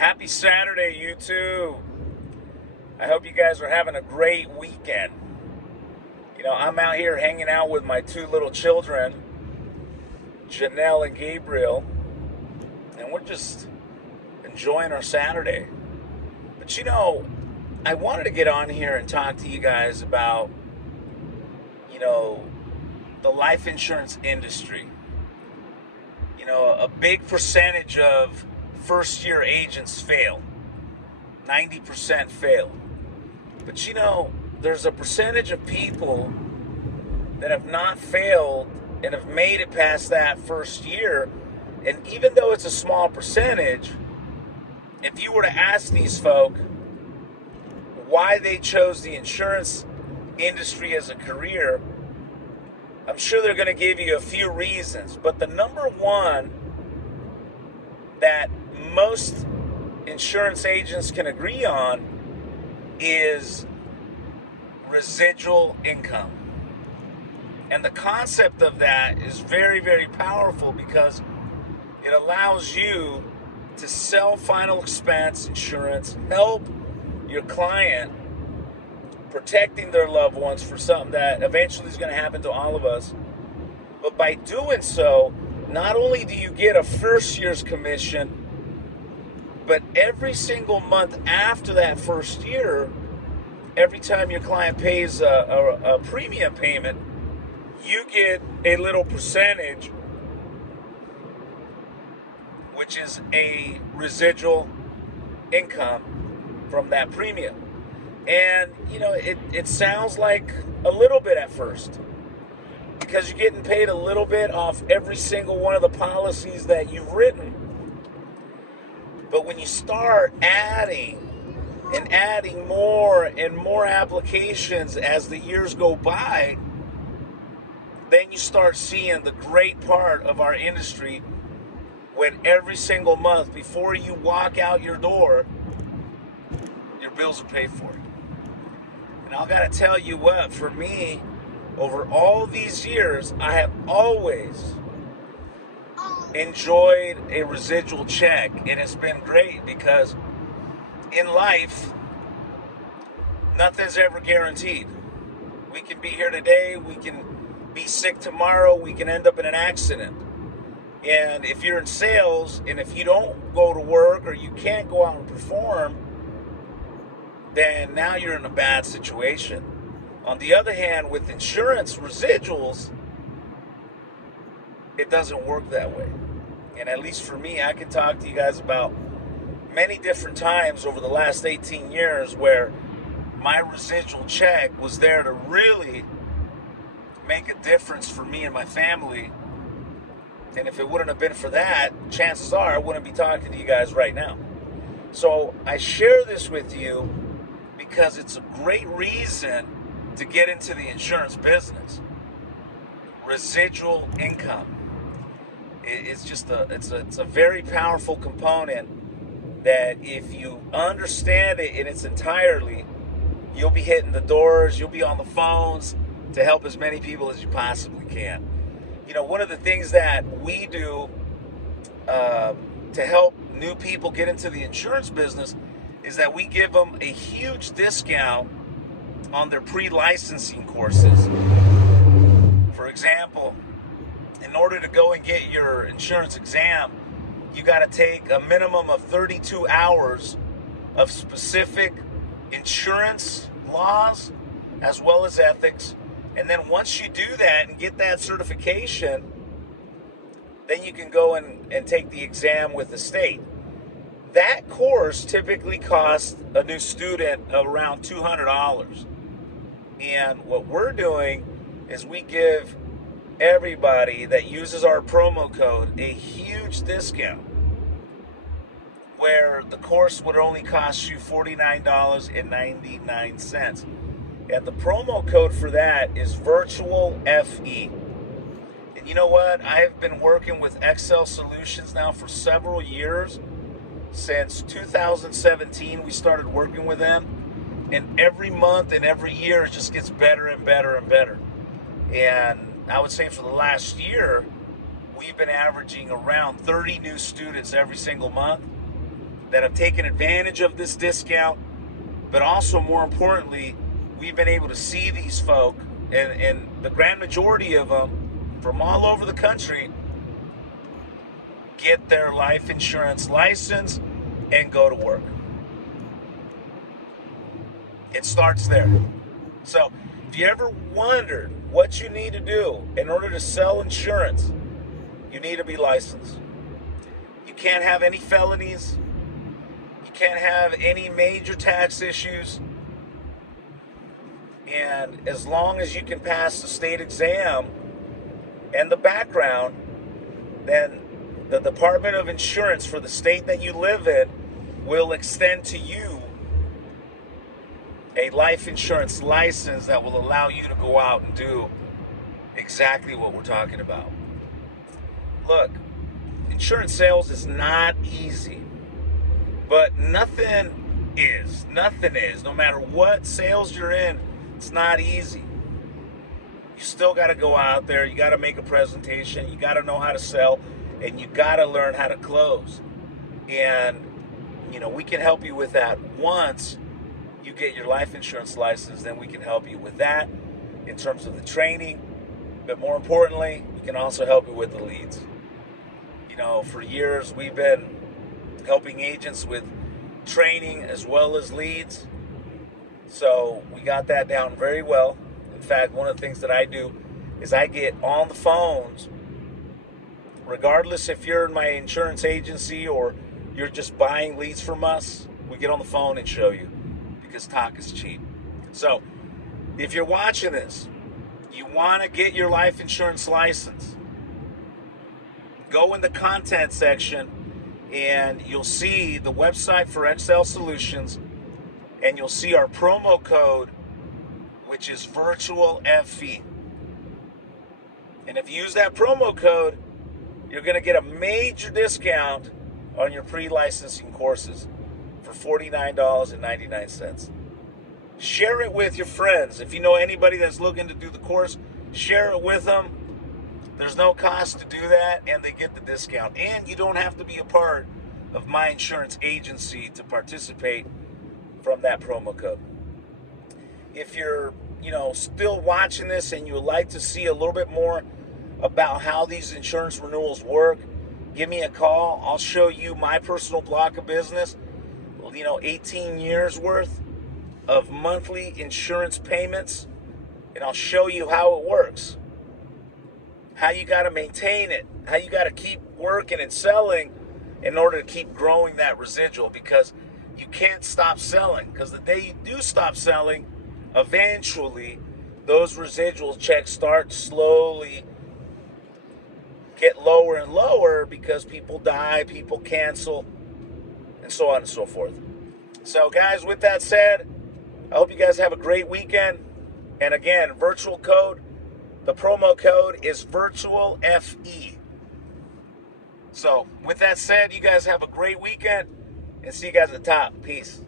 Happy Saturday, YouTube. I hope you guys are having a great weekend. I'm out here hanging out with my two little children, Janelle and Gabriel, and we're just enjoying our Saturday. But I wanted to get on here and talk to you guys about, the life insurance industry. A big percentage of first-year agents fail. 90% fail. But there's a percentage of people that have not failed and have made it past that first year. And even though it's a small percentage, if you were to ask these folk why they chose the insurance industry as a career, I'm sure they're going to give you a few reasons. But the number one that most insurance agents can agree on is residual income. And the concept of that is very, very powerful because it allows you to sell final expense insurance, help your client protecting their loved ones for something that eventually is going to happen to all of us. But by doing so, not only do you get a first year's commission, but every single month after that first year, every time your client pays a premium payment, you get a little percentage, which is a residual income from that premium. And, it sounds like a little bit at first because you're getting paid a little bit off every single one of the policies that you've written. But when you start adding and adding more and more applications as the years go by, then you start seeing the great part of our industry when every single month before you walk out your door, your bills are paid for. And I gotta tell you what, for me, over all these years, I have always enjoyed a residual check, and it's been great because in life, nothing's ever guaranteed. We can be here today, we can be sick tomorrow, we can end up in an accident. And if you're in sales, and if you don't go to work or you can't go out and perform, then now you're in a bad situation. On the other hand, with insurance residuals, it doesn't work that way. And at least for me, I can talk to you guys about many different times over the last 18 years where my residual check was there to really make a difference for me and my family. And if it wouldn't have been for that, chances are I wouldn't be talking to you guys right now. So I share this with you because it's a great reason to get into the insurance business. Residual income. It's a very powerful component that if you understand it in its entirety, you'll be hitting the doors, you'll be on the phones to help as many people as you possibly can. One of the things that we do to help new people get into the insurance business is that we give them a huge discount on their pre-licensing courses. For example, in order to go and get your insurance exam, you got to take a minimum of 32 hours of specific insurance laws as well as ethics. And then once you do that and get that certification, then you can go and take the exam with the state. That course typically costs a new student around $200. And what we're doing is we give everybody that uses our promo code a huge discount where the course would only cost you $49.99. And the promo code for that is VirtualFE. And you know what? I've been working with Xcel Solutions now for several years. Since 2017, we started working with them. And every month and every year, it just gets better and better and better. And I would say for the last year, we've been averaging around 30 new students every single month. that have taken advantage of this discount, but also more importantly, we've been able to see these folk, and the grand majority of them from all over the country, get their life insurance license and go to work. It starts there. So if you ever wondered what you need to do in order to sell insurance, you need to be licensed. You can't have any felonies. You can't have any major tax issues. And as long as you can pass the state exam and the background, then the Department of Insurance for the state that you live in will extend to you a life insurance license that will allow you to go out and do exactly what we're talking about. Look, insurance sales is not easy, but nothing is. Nothing is. No matter what sales you're in, it's not easy. You still got to go out there. You got to make a presentation. You got to know how to sell, and you got to learn how to close. And, we can help you with that. Once you get your life insurance license, then we can help you with that in terms of the training. But more importantly, we can also help you with the leads. For years, we've been helping agents with training as well as leads. So we got that down very well. In fact, one of the things that I do is I get on the phones, regardless if you're in my insurance agency or you're just buying leads from us, we get on the phone and show you, because talk is cheap. So if you're watching this, you want to get your life insurance license, go in the content section and you'll see the website for Xcel Solutions, and you'll see our promo code, which is VirtualFE. And if you use that promo code, you're going to get a major discount on your pre-licensing courses for $49.99. Share it with your friends. If you know anybody that's looking to do the course, share it with them. There's no cost to do that, and they get the discount. And you don't have to be a part of my insurance agency to participate from that promo code. If you're, still watching this and you would like to see a little bit more about how these insurance renewals work, give me a call. I'll show you my personal block of business. 18 years worth of monthly insurance payments, and I'll show you how it works, how you got to maintain it, how you got to keep working and selling in order to keep growing that residual, because you can't stop selling, because the day you do stop selling, eventually those residual checks start slowly get lower and lower because people die, people cancel, and so on and so forth. So guys, with that said, I hope you guys have a great weekend. And again, virtual code, the promo code is VirtualFE. So with that said, you guys have a great weekend, and see you guys at the top. Peace.